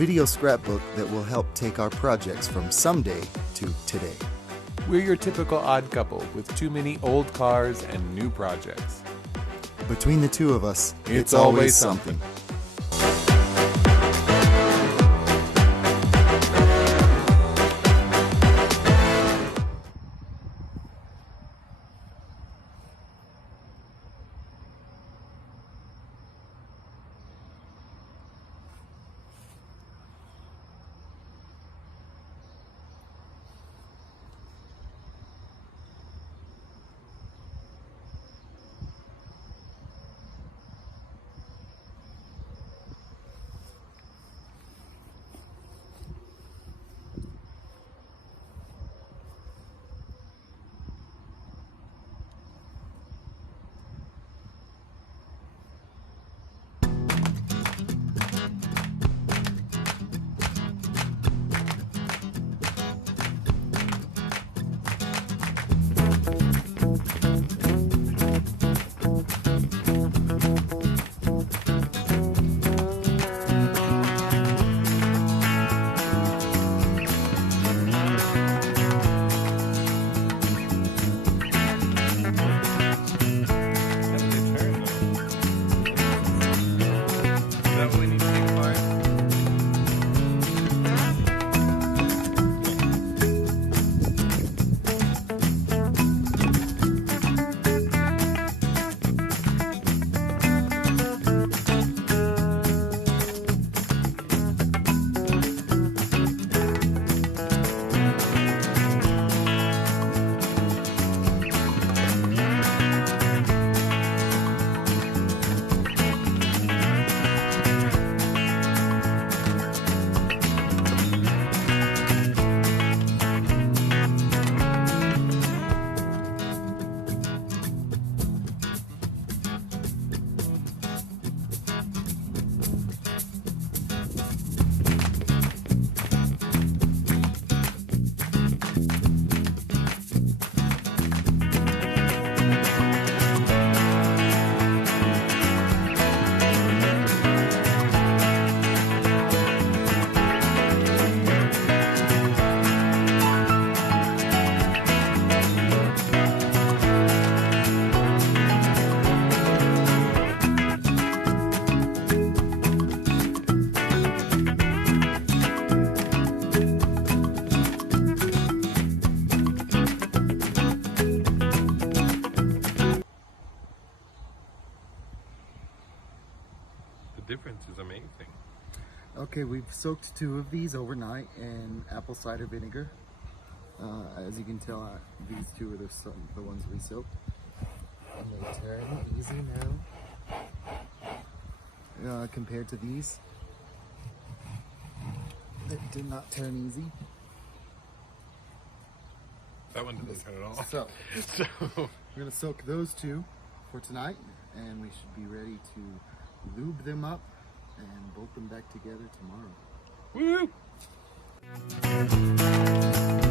video scrapbook that will help take our projects from someday to today. We're your typical odd couple with too many old cars and new projects. Between the two of us, It's always something. The difference is amazing. Okay, we've soaked 2 of these overnight in apple cider vinegar. As you can tell, these 2 are the ones we soaked. And they turn easy now. Compared to these, it did not turn easy. That one doesn't turn at all. So, So, we're going to soak those 2 for tonight, and we should be ready to lube them up and bolt them back together tomorrow. woo!